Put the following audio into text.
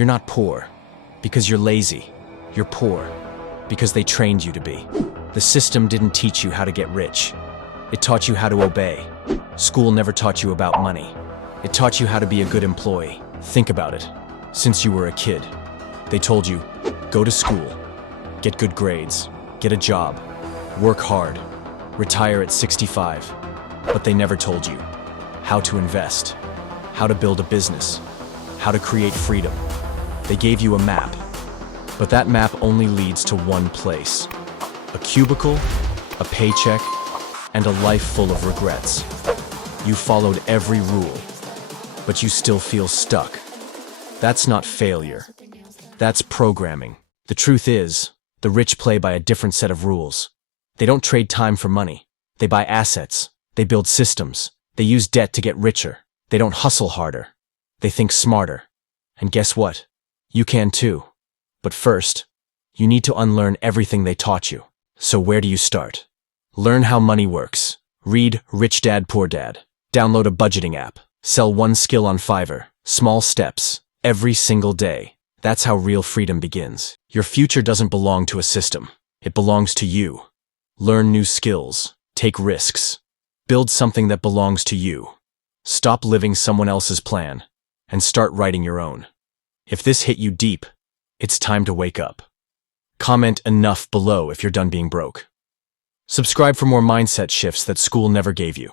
You're not poor because you're lazy. You're poor because they trained you to be. The system didn't teach you how to get rich. It taught you how to obey. School never taught you about money. It taught you how to be a good employee. Think about it. Since you were a kid, they told you, go to school, get good grades, get a job, work hard, retire at 65. But they never told you how to invest, how to build a business, how to create freedom. They gave you a map, but that map only leads to one place. A cubicle, a paycheck, and a life full of regrets. You followed every rule, but you still feel stuck. That's not failure. That's programming. The truth is, the rich play by a different set of rules. They don't trade time for money. They buy assets. They build systems. They use debt to get richer. They don't hustle harder. They think smarter. And guess what? You can too. But first, you need to unlearn everything they taught you. So where do you start? Learn how money works. Read Rich Dad, Poor Dad. Download a budgeting app. Sell one skill on Fiverr. Small steps. Every single day. That's how real freedom begins. Your future doesn't belong to a system. It belongs to you. Learn new skills. Take risks. Build something that belongs to you. Stop living someone else's plan and start writing your own. If this hit you deep, it's time to wake up. Comment enough below if you're done being broke. Subscribe for more mindset shifts that school never gave you.